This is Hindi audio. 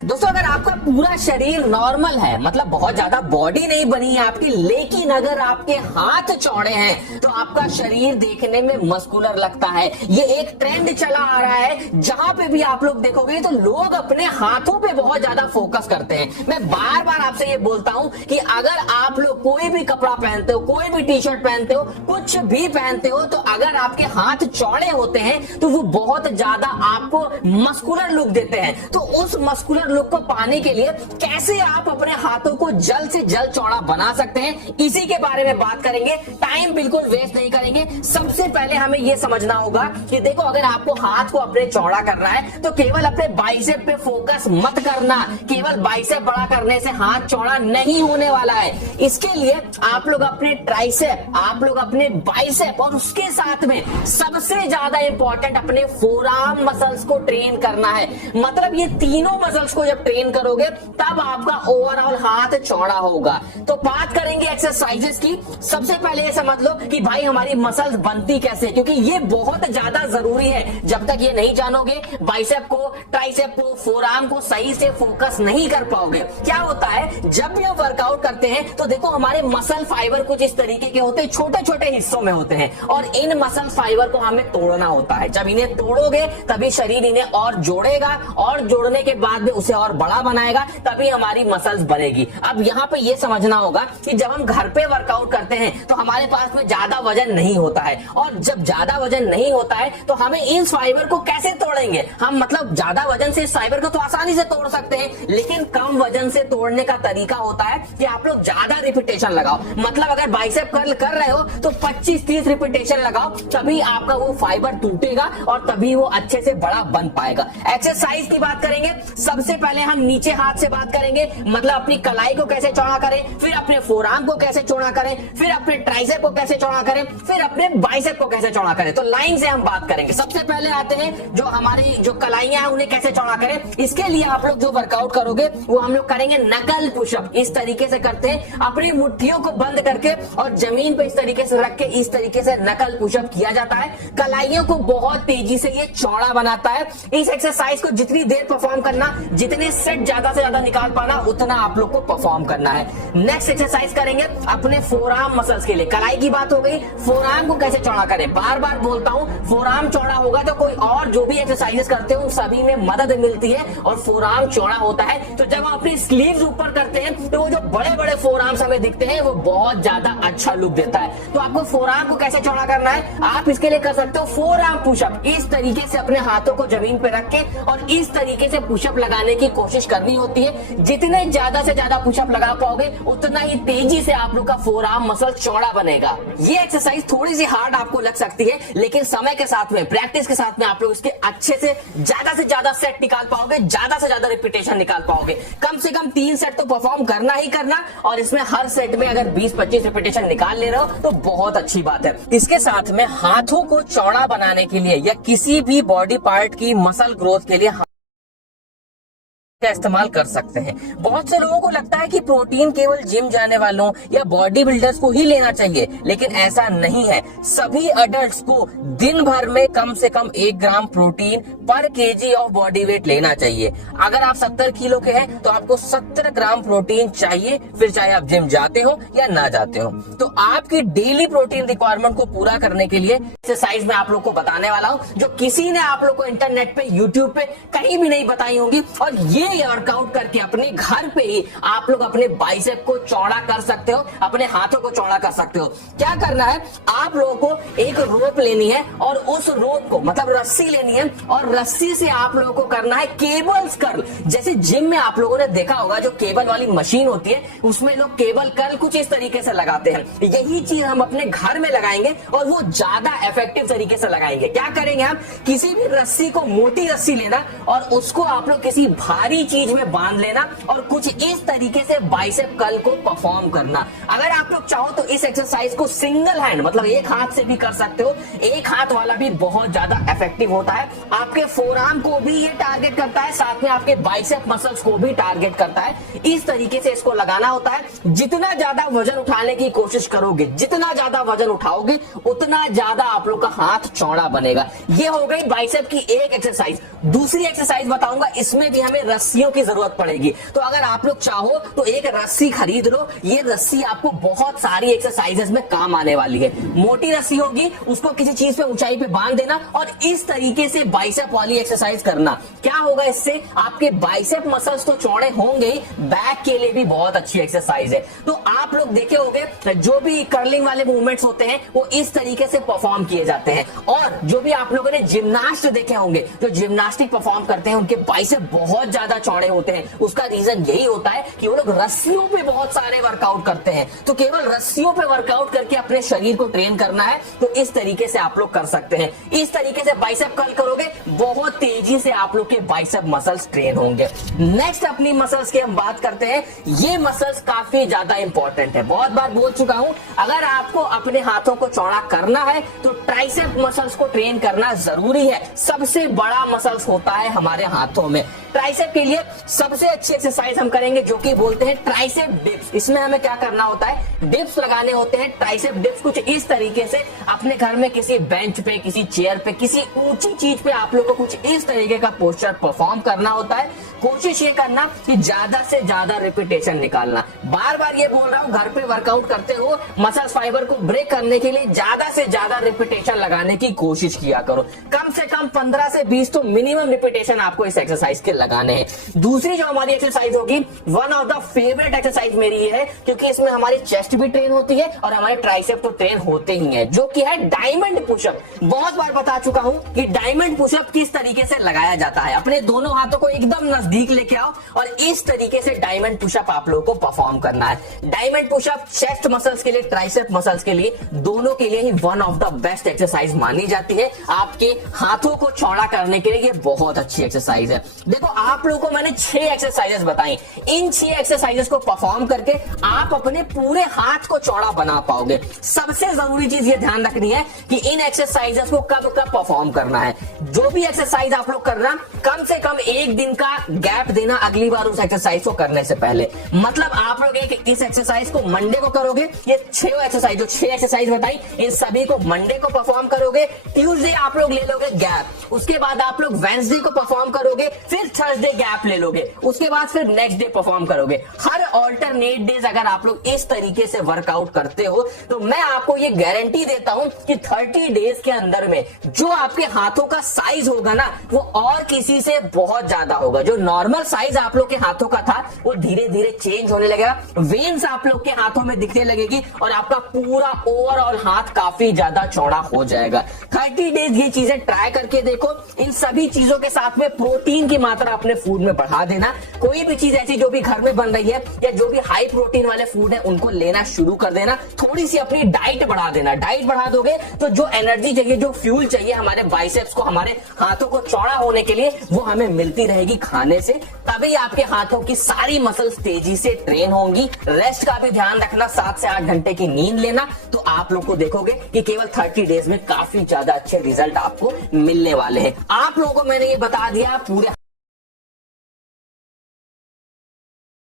दोस्तों, अगर आपका पूरा शरीर नॉर्मल है, मतलब बहुत ज्यादा बॉडी नहीं बनी है आपकी, लेकिन अगर आपके हाथ चौड़े हैं तो आपका शरीर देखने में मस्कुलर लगता है। ये एक ट्रेंड चला आ रहा है, जहां पे भी आप लोग देखोगे तो लोग अपने हाथों पे बहुत ज्यादा फोकस करते हैं। मैं बार बार आपसे ये बोलता हूं कि अगर आप लोग कोई भी कपड़ा पहनते हो, कोई भी टी शर्ट पहनते हो, कुछ भी पहनते हो, तो अगर आपके हाथ चौड़े होते हैं तो वो बहुत ज्यादा आपको मस्कुलर लुक देते हैं। तो उस मस्कुलर लुक को पाने के लिए कैसे आप अपने हाथों को जल्द से जल्द चौड़ा बना सकते हैं, इसी के बारे में बात करेंगे। टाइम बिल्कुल वेस्ट नहीं करेंगे। सबसे पहले हमें यह समझना होगा कि देखो, अगर आपको हाथ को अपने चौड़ा करना है तो केवल अपने बाइसेप पे फोकस मत करना। केवल बाइसेप बड़ा करने से हाथ चौड़ा नहीं होने वाला है। इसके लिए आप लोग अपने ट्राइसेप, आप लोग अपने बाइसेप और उसके साथ में सबसे ज्यादा इंपॉर्टेंट अपने फोरआर्म मसल्स को ट्रेन करना है। मतलब ये तीनों मसल्स को जब ट्रेन करोगे तब आपका ओवरऑल हाथ चौड़ा होगा। तो बात करेंगे एक्सरसाइजेस की। सबसे पहले ये समझ लो कि भाई हमारी मसल्स बनती कैसे, क्योंकि ये बहुत ज्यादा जरूरी है। जब तक ये नहीं जानोगे, बाइसेप को, ट्राइसेप को, फोरआर्म को सही से फोकस नहीं कर पाओगे। क्या होता है, जब भी हम वर्कआउट करते हैं तो देखो हमारे मसल फाइबर कुछ इस तरीके के होते हैं, छोटे छोटे हिस्सों में होते हैं, और इन मसल फाइबर को हमें तोड़ना होता है। जब इन्हें तोड़ोगे तभी शरीर इन्हें और जोड़ेगा, और जोड़ने के बाद में उसे और बड़ा बनाएगा, तभी हमारी मसल्स बनेगी। अब यहाँ पे ये समझना होगा कि जब हम घर पे वर्कआउट करते हैं तो हमारे पास में ज्यादा वजन नहीं होता है, और जब ज्यादा वजन नहीं होता है तो हमें इस फाइबर को कैसे तोड़ेंगे हम। मतलब ज्यादा वजन से इस फाइबर को तो आसानी से तोड़ सकते हैं, लेकिन कम वजन से तोड़ने का तरीका होता है कि आप लोग ज्यादा रिपीटेशन लगाओ। मतलब अगर बाइसेप कर्ल कर रहे हो तो 25-30 रिपीटेशन लगाओ, तभी आपका वो फाइबर टूटेगा और तभी वो अच्छे से बड़ा बन पाएगा। एक्सरसाइज की बात करेंगे। सबसे पहले हम नीचे हाथ से बात करेंगे, मतलब अपनी कलाई को कैसे चौड़ा करें, फिर अपने फोरआर्म को कैसे चौड़ा करें, फिर अपने ट्राइसेप को कैसे चौड़ा करें, फिर अपने बाइसेप को कैसे चौड़ा करें। तो लाइन से हम बात करेंगे। सबसे पहले आते हैं जो हमारी जो कलाइयां हैं उन्हें कैसे चौड़ा करें। इसके लिए आप लोग जो वर्कआउट करोगे वो हम लोग करेंगे नकल पुशअप। इस तरीके से करते हैं, अपनी मुट्ठियों को बंद करके और जमीन पे इस तरीके से रख के इस तरीके से नकल पुशअप किया जाता है। कलाइयों को बहुत तेजी से ये चौड़ा बनाता है। इस एक्सरसाइज को जितनी देर परफॉर्म करना, जितने सेट ज्यादा से ज्यादा निकाल पाना, उतना आप लोग को परफॉर्म करना है। नेक्स्ट एक्सरसाइज करेंगे अपने फोरआर्म मसल्स के लिए। कलाई की बात हो गई, फोरआर्म को कैसे चौड़ा करें। बार बार बोलता हूं, फोरआर्म चौड़ा होगा तो कोई और जो भी एक्सरसाइजेस करते हो सभी में मदद मिलती है और फोरआर्म चौड़ा होता है। तो जब आप अपनी स्लीव्स ऊपर करते हैं तो वो जो बड़े बड़े फोरआर्म्स हमें दिखते हैं वो बहुत ज्यादा अच्छा लुक देता है। तो आपको फोरआर्म को कैसे चौड़ा करना है, आप इसके लिए कर सकते हो फोरआर्म पुशअप। इस तरीके से अपने हाथों को जमीन पे रख के और इस तरीके से पुशअप लगाने की कोशिश करनी होती है। जितने ज्यादा से ज्यादा पुशअप लगा पाओगे उतना ही तेजी से आप लोग का फोरआर्म मसल चौड़ा बनेगा। ये एक्सरसाइज थोड़ी सी हार्ड आपको लग सकती है, लेकिन समय के साथ में, प्रैक्टिस के साथ में आप लोग इसके अच्छे से ज्यादा सेट निकाल पाओगे, ज्यादा से ज्यादा रिपीटेशन निकाल पाओगे। कम से कम 3 सेट तो परफॉर्म करना ही करना, और इसमें हर सेट में अगर 20-25 रिपीटेशन निकाल ले रहे हो तो बहुत अच्छी बात है। इसके साथ में हाथों को चौड़ा बनाने के लिए या किसी भी बॉडी पार्ट की मसल ग्रोथ के लिए का इस्तेमाल कर सकते हैं। बहुत से लोगों को लगता है कि प्रोटीन केवल जिम जाने वालों या बॉडी बिल्डर्स को ही लेना चाहिए, लेकिन ऐसा नहीं है। सभी अडल्ट्स को दिन भर में कम से कम 1 ग्राम प्रोटीन पर केजी ऑफ बॉडी वेट लेना चाहिए। अगर आप 70 किलो के हैं तो आपको 70 ग्राम प्रोटीन चाहिए, फिर चाहे आप जिम जाते हो या ना जाते हो। तो आपकी डेली प्रोटीन रिक्वायरमेंट को पूरा करने के लिए एक्सरसाइज में आप लोग को बताने वाला हूं, जो किसी ने आप लोग को इंटरनेट पे, यूट्यूब पे कहीं भी नहीं बताई होंगी, और ये वर्कआउट करके अपने घर पे ही आप लोग अपने बाइसेप को चौड़ा कर सकते हो, अपने हाथों को चौड़ा कर सकते हो। क्या करना है, आप लोगों को एक रोप लेनी है और उस रोप को, मतलब रस्सी लेनी है, और रस्सी से आप लोगों को करना है केबल्स कर्ल। जैसे जिम में आप लोगों ने देखा होगा जो केबल वाली मशीन होती है उसमें लोग केबल कर्ल कुछ इस तरीके से लगाते हैं। यही चीज हम अपने घर में लगाएंगे और वो ज्यादा इफेक्टिव तरीके से लगाएंगे। क्या करेंगे, हम किसी भी रस्सी को, मोटी रस्सी लेना और उसको आप लोग किसी भारी चीज में बांध लेना और कुछ इस तरीके से बाइसेप कर्ल को परफॉर्म करना। अगर आप लोग चाहो तो इस एक्सरसाइज को सिंगल हैंड, मतलब एक हाथ से भी कर सकते हो। एक हाथ वाला भी बहुत ज्यादा इफेक्टिव होता है। आपके फोरआर्म को भी ये टारगेट करता है, साथ में आपके बाइसेप मसल्स को भी टारगेट करता है। इस तरीके से इसको लगाना होता है। जितना ज्यादा वजन उठाने की कोशिश करोगे, जितना ज्यादा वजन उठाओगे, उतना ज्यादा आप लोग का हाथ चौड़ा बनेगा। ये हो गई बाइसेप की एक एक्सरसाइज। दूसरी एक्सरसाइज बताऊंगा, इसमें भी हमें रस्सी रस्सियों की जरूरत पड़ेगी। तो अगर आप लोग चाहो तो एक रस्सी खरीद लो, ये रस्सी आपको बहुत सारी एक्सरसाइजेस में काम आने वाली है। मोटी रस्सी होगी, उसको किसी चीज पे ऊंचाई पे बांध देना और इस तरीके से बाइसेप वाली एक्सरसाइज करना। क्या होगा इससे, आपके बाइसेप मसल्स तो चौड़े होंगे, बैक के लिए भी बहुत अच्छी एक्सरसाइज है। तो आप लोग देखे होंगे जो भी कर्लिंग वाले मूवमेंट्स होते हैं वो इस तरीके से परफॉर्म किए जाते हैं। और जो भी आप लोगों ने जिम्नास्ट देखे होंगे, जो जिम्नास्टिक परफॉर्म करते हैं, उनके बाइसेप बहुत ज्यादा चौड़े होते हैं। उसका रीजन यही होता है कि वो लोग रस्सियों पे बहुत सारे वर्कआउट करते हैं। तो केवल रस्सियों पे वर्कआउट करके अपने शरीर को ट्रेन करना है तो इस तरीके से आप लोग कर सकते हैं। इस तरीके से बाइसेप कर्ल करोगे, बहुत तेजी से आप लोग के बाइसेप मसल्स ट्रेन होंगे। नेक्स्ट अपनी मसल्स की हम बात करते हैं। ये मसल्स काफी ज्यादा इंपॉर्टेंट है, बहुत बार बोल चुका हूं, अगर आपको अपने हाथों को चौड़ा करना है तो ट्राइसेप मसल्स को ट्रेन करना जरूरी है। सबसे बड़ा मसल्स होता है हमारे हाथों में। ट्राइसेप के लिए सबसे अच्छी एक्सरसाइज हम करेंगे जो कि बोलते हैं ट्राइसेप डिप्स। इसमें हमें क्या करना होता है, डिप्स लगाने होते हैं। ट्राइसेप डिप्स कुछ इस तरीके से अपने घर में किसी बेंच पे, किसी चेयर पे, किसी ऊंची चीज पे आप लोग को कुछ इस तरीके का पोस्चर परफॉर्म करना होता है। कोशिश ये करना कि ज्यादा से ज्यादा रिपीटेशन निकालना। बार बार ये बोल रहा हूं, घर पे वर्कआउट करते हो, मसल्स फाइबर को ब्रेक करने के लिए ज्यादा से ज्यादा रिपीटेशन लगाने की कोशिश किया करो। कम से कम 15 से 20 तो मिनिमम रिपीटेशन आपको इस एक्सरसाइज के लगाने हैं। दूसरी जो हमारी एक्सरसाइज होगी, one of the favourite exercise मेरी ये है, क्योंकि इसमें हमारी चेस्ट भी ट्रेन होती है और हमारे ट्राइसेप तो ट्रेन होते ही हैं, जो कि है डायमंड पुशअप। बहुत बार बता चुका हूं कि डायमंड पुशअप किस तरीके से लगाया जाता है। अपने दोनों हाथों को एकदम नजदीक लेके आओ और इस तरीके से डायमंड पुशअप आप लोगों को परफॉर्म करना है। डायमंड पुशअप चेस्ट मसल्स के लिए, ट्राइसेप मसल्स के लिए, दोनों के लिए ही one of the best exercise मानी जाती है। आपके हाथों को चौड़ा करने के लिए ये बहुत अच्छी एक्सरसाइज है। देखो, आप लोगों को मैंने 6 एक्सरसाइजेस बताई। इन 6 एक्सरसाइजेस को परफॉर्म करके आप अपने पूरे हाथ को चौड़ा बना पाओगे। सबसे जरूरी चीज ये ध्यान रखनी है कि इन एक्सरसाइजेस को कब कब परफॉर्म करना है। जो भी एक्सरसाइज आप लोग करना, कम से कम एक दिन का गैप देना अगली बार उस एक्सरसाइज को करने से पहले। मतलब आप लोग इस एक्सरसाइज को मंडे को करोगे, ये 6 एक्सरसाइज, जो 6 एक्सरसाइज बताई, इन सभी को मंडे को परफॉर्म करोगे। ट्यूसडे आप लोग ले लोगे गैप, उसके बाद आप लोग वेडनेसडे को परफॉर्म करोगे, फिर थर्सडे गैप ले लोगे, उसके बाद फिर नेक्स्ट डे परफॉर्म करोगे। हर ऑल्टरनेट डेज अगर आप लोग इस तरीके से वर्कआउट करते हो तो मैं आपको ये गारंटी देता हूं कि 30 डेज के अंदर में जो आपके हाथों का साइज होगा ना, वो और किसी से बहुत ज्यादा होगा। जो नॉर्मल साइज आप लोग के हाथों का था वो धीरे धीरे चेंज होने लगेगा, वेन्स आप लोग के हाथों में दिखने लगेगी और आपका पूरा ओवरऑल हाथ काफी ज्यादा चौड़ा हो जाएगा। 30 डेज ये चीजें ट्राई करके देखो। इन सभी चीजों के साथ में प्रोटीन की मात्रा अपने फूड में बढ़ा देना। कोई भी चीज ऐसी जो भी घर में बन रही है या जो भी हाई प्रोटीन वाले फूड है उनको लेना शुरू कर देना। थोड़ी सी अपनी डाइट बढ़ा देना। डाइट बढ़ा दोगे तो जो एनर्जी चाहिए, जो फ्यूल चाहिए हमारे बाइसेप्स को, हमारे हाथों को चौड़ा होने के लिए, वो हमें मिलती रहेगी खाने से। तभी आपके हाथों की सारी मसल्स तेजी से ट्रेन होंगी। रेस्ट का भी ध्यान रखना, 7 से 8 घंटे की नींद लेना। तो आप लोग को देखोगे कि केवल 30 डेज में काफी ज्यादा अच्छे रिजल्ट आपको मिलने वाले हैं। आप लोगों को मैंने ये बता दिया पूरे